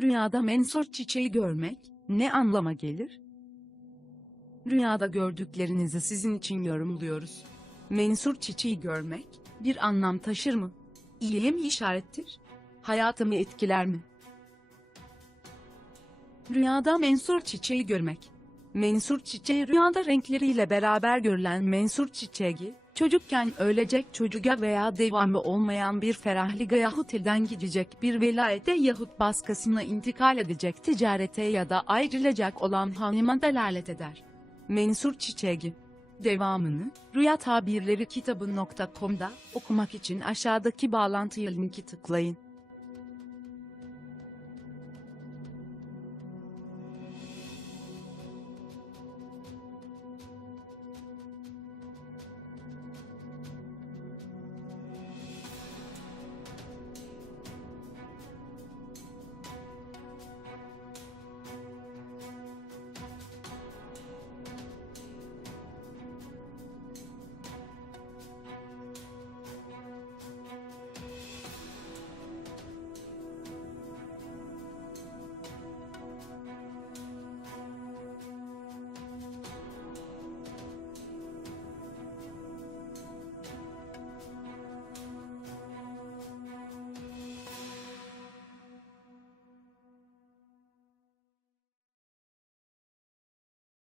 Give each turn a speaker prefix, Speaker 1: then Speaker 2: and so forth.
Speaker 1: Rüyada mensur çiçeği görmek ne anlama gelir? Rüyada gördüklerinizi sizin için yorumluyoruz. Mensur çiçeği görmek bir anlam taşır mı? İyiye mi işarettir? Hayatımı etkiler mi? Rüyada mensur çiçeği görmek. Mensur çiçeği rüyada renkleriyle beraber görülen mensur çiçeği, çocukken ölecek çocuğa veya devamı olmayan bir ferahlığa yahut elden gidecek bir velayete yahut baskısına intikal edecek ticarete ya da ayrılacak olan hanıma delalet eder. Mensur çiçeği. Devamını, Rüya Tabirleri kitabı.com'da okumak için aşağıdaki bağlantıya linki tıklayın.